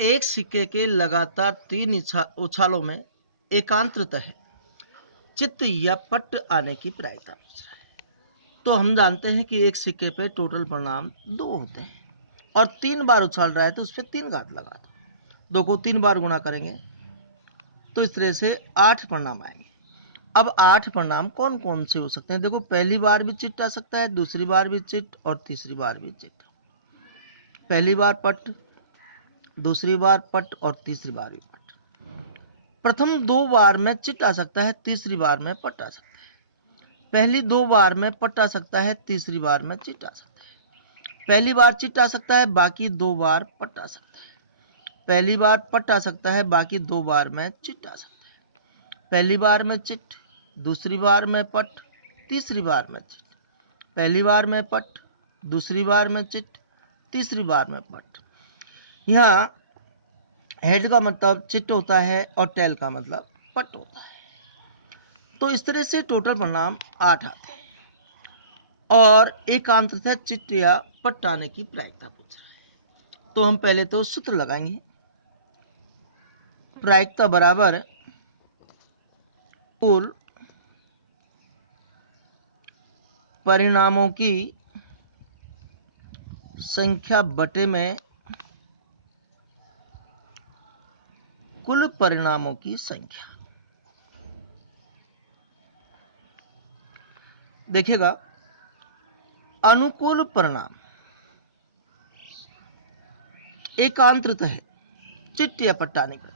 एक सिक्के के लगातार 3 उछालों में एकांततः चित्त या पट्ट आने की प्रायिकता पूछ रहा है। तो हम जानते हैं कि एक सिक्के पे टोटल परिणाम 2 होते हैं और 3 बार उछाल रहा है तो उस पर 3 घात लगा दो। 2 को 3 बार गुणा करेंगे तो इस तरह से 8 परिणाम आएंगे। अब 8 परिणाम कौन कौन से हो सकते हैं? देखो, पहली बार भी चिट्ट आ सकता है, दूसरी बार भी चिट्ट और तीसरी बार भी चिट्ट। पहली बार पट्ट, दूसरी बार पट्ट और तीसरी बार भी पट्ट। प्रथम 2 बार में चिट्ट आ सकता है, तीसरी बार में पट्ट आ सकता है। पहली 2 बार में पट्ट आ सकता है, तीसरी बार में चिट्ट आ सकता है। पहली बार चिट्ट आ सकता है, बाकी 2 बार पट्ट आ सकता है। पहली बार पट्ट आ सकता है, बाकी 2 बार में चिट्ट आ सकता है। पहली बार में चिट्ट, दूसरी बार में पट्ट, तीसरी बार में चिट्ट। पहली बार में पट्ट, दूसरी बार में चिट्ट, तीसरी बार में पट्ट। यहाँ हेड का मतलब चिट्ट होता है और टेल का मतलब पट्ट होता है। तो इस तरह से टोटल परिणाम 8 आते हैं और एकांततः चिट्ट या पट्ट आने की प्रायिकता पूछ रहा है। तो हम पहले तो सूत्र लगाएंगे। प्रायिकता बराबर कुल परिणामों की संख्या बटे में कुल परिणामों की संख्या। देखिएगा, अनुकूल परिणाम एकांततः चिट्ट या पट्ट आने का।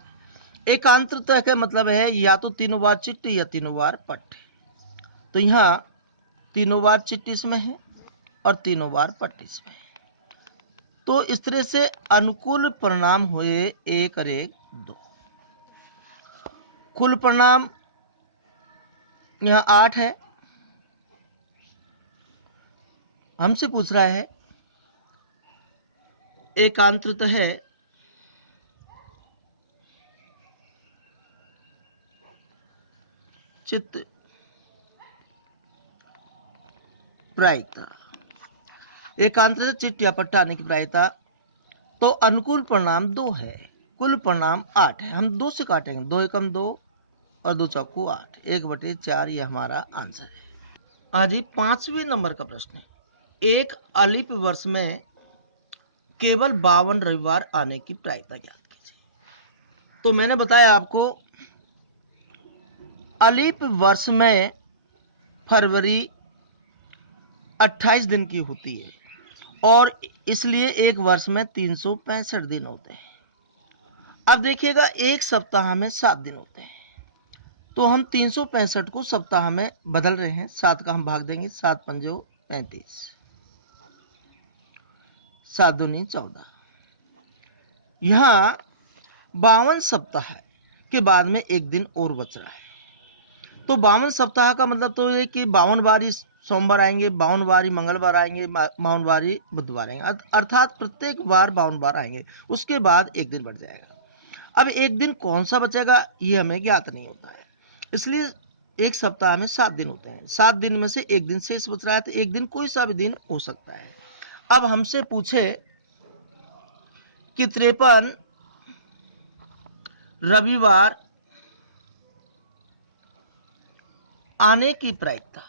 एकांततः का मतलब है या तो 3 बार चिट्ट या 3 बार पट्ट। तो यहाँ 3 बार चिट्ट इसमें है और 3 बार पट्ट इसमें है। तो इस तरह से अनुकूल परिणाम हुए 1 और 1 2। कुल परिणाम यहाँ 8 है। हमसे पूछ रहा है एकांततः चित्त प्रायिकता, एकांततः चिट्ट या पट्ट आने की प्रायिकता। तो अनुकूल परिणाम 2 है, कुल परिणाम 8 है। हम 2 से काटेंगे, 2 एकम 2 और 2 चौको 8, 1/4 ये हमारा आंसर है। आज 5वें नंबर का प्रश्न है। एक अलिप वर्ष में केवल 52 रविवार आने की प्रायिकता ज्ञात कीजिए। तो मैंने बताया आपको, अलिप वर्ष में फरवरी 28 दिन की होती है और इसलिए एक वर्ष में 365 दिन होते हैं। अब देखिएगा, एक सप्ताह में 7 दिन होते हैं। तो हम 365 को सप्ताह में बदल रहे हैं। 7 का हम भाग देंगे, 7 पंजो 35, 7 दूनी 14। यहाँ 52 सप्ताह के बाद में एक दिन और बच रहा है। तो 52 सप्ताह का मतलब तो ये कि 52 बारी सोमवार आएंगे, 52 बारी मंगलवार आएंगे, 52 बारी बुधवार आएंगे, अर्थात प्रत्येक बार 52 बार आएंगे। उसके बाद एक दिन बढ़ जाएगा। अब एक दिन कौन सा बचेगा ये हमें ज्ञात नहीं होता है, इसलिए एक सप्ताह में 7 दिन होते हैं। 7 दिन में से एक दिन शेष बच रहा है, तो एक दिन कोई सा भी दिन हो सकता है। अब हमसे पूछे कि 53 रविवार आने की प्रायिकता।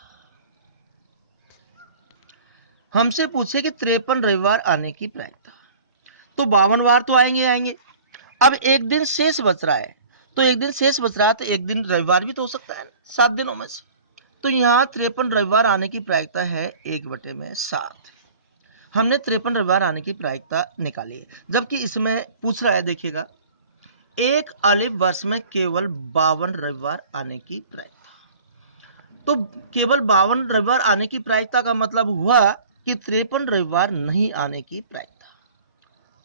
हमसे पूछे कि 53 रविवार आने की प्रायिकता। तो 52 बार तो आएंगे। अब एक दिन शेष बच रहा है, तो एक दिन शेष बच रहा है तो एक दिन रविवार भी तो हो सकता है 7 दिनों में से। तो यहाँ 53 रविवार आने की प्रायिकता है 1/7। हमने 53 रविवार आने की प्रायिकता निकाली है, जबकि इसमें पूछ रहा है, देखिएगा, एक अलिप वर्ष में केवल 52 रविवार आने की प्रायिकता। तो केवल 52 रविवार आने की प्रायिकता का मतलब हुआ कि 53 रविवार नहीं आने की प्रायिकता।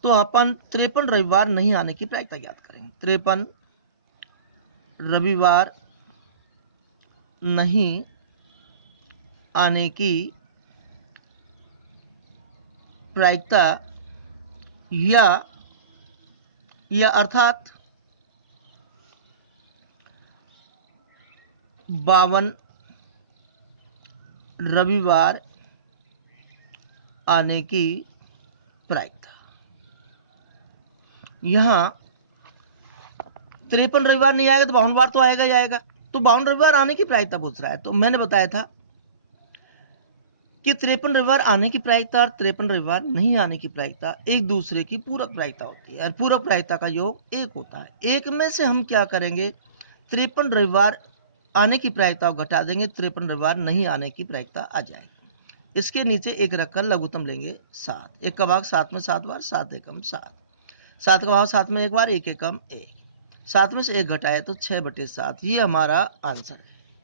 तो अपन 53 रविवार नहीं आने की प्रायिकता ज्ञात करेंगे। 53 रविवार नहीं आने की प्रायिकता या अर्थात 52 रविवार आने की प्रायिकता। यहाँ 53 रविवार नहीं आएगा तो 52 बार तो आएगा ही आएगा। तो 52 रविवार आने की प्रायिकता पूछ रहा है। तो मैंने बताया था कि 53 रविवार आने की प्रायिकता और 53 रविवार नहीं आने की प्रायिकता एक दूसरे की पूरक प्रायिकता होती है और पूरक प्रायिकता का योग 1 होता है। एक में से हम क्या करेंगे, 53 रविवार आने की प्रायिकता को घटा देंगे, 53 रविवार नहीं आने की प्रायिकता आ जाएगी। इसके नीचे एक रखकर लघुत्तम लेंगे 7। 1 का भाग 7 में 7 बार, 7 एकम 7। 7 का भाग 7 में 1 बार, 1 एकम 1। 7 में से 1 घटाए तो 6/7। ये हमारा आंसर है।